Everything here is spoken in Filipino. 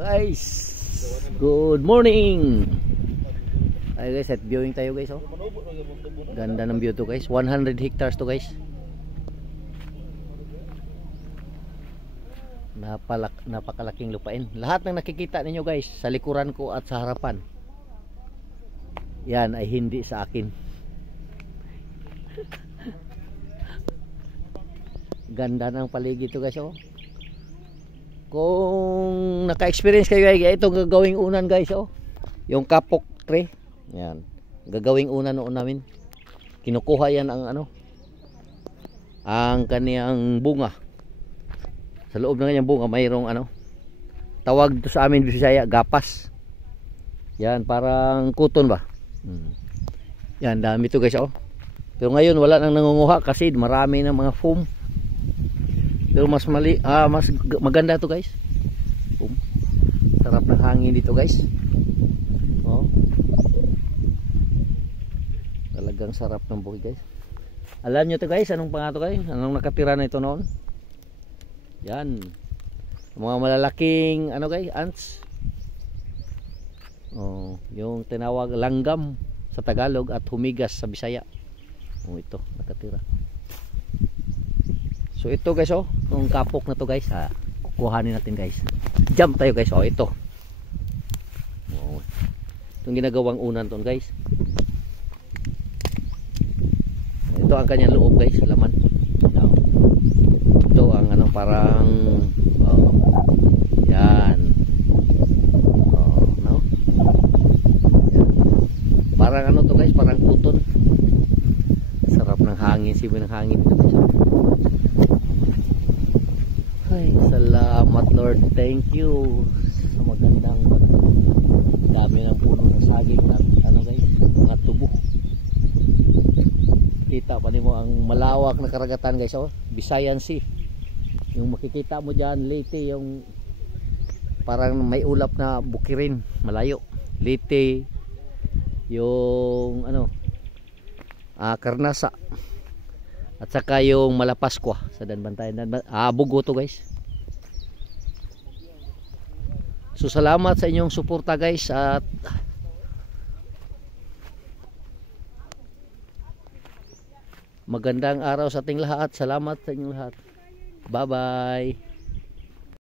Guys, good morning. Ay guys, at viewing tayo guys, oh. Ganda ng view to guys. 100 hectares to guys. Napakalaking lupain. Lahat ng nakikita ninyo guys sa likuran ko at sa harapan, yan ay hindi sa akin. Ganda ng paligid to guys, oh. Kung naka-experience kayo guys, ito gagawing unan guys, oh. Yung kapok tree. Yan. Gagawing unan noon namin. Kinukuha yan ang ano, ang kaniyang bunga. Sa loob ng kanyang bunga mayroong ano, tawag to sa amin Bisaya, gapas. Yan, parang kuton ba? Yan, dami to guys, oh. Pero ngayon wala nang nangunguha kasi marami ng mga foam. Pero mas maganda to guys. Foam. Sarap ng hangin dito guys. Oh. Talagang sarap ng buhay guys. Alam nyo to guys, anong pangato guys? Anong nakatira na ito noon? Yan. Mga malalaking ano guys, ants. Oh, yung tinawag langgam sa Tagalog at humigas sa Bisaya. Oh, ito nakatira. So ito guys, oh, yung kapok na to guys, kukuhanin natin guys. Jump tayo guys, oh, ito. Oh. Itong ginagawang unan to guys. Ito ang kanyang loob guys, laman. Ito ang ano, parang yan. Oh, no? Yan. Parang ano to guys, parang kuton. Sarap ng hangin, sibo ng hangin. Ay, salamat Lord, thank you sa magandang dami ng puno ng saging at ano guys, mga tubo. Kita pa mo ang malawak na karagatan guys, oh, Visayan Sea. Yung makikita mo dyan, Leyte, yung parang may ulap na bukirin, malayo. Leyte, yung ano, Karnasa, at saka yung Malapaskwa sa Danbantayan, Bugo to guys. So salamat sa inyong suporta guys, at magandang araw sa ating lahat. Salamat sa inyong lahat. Bye bye.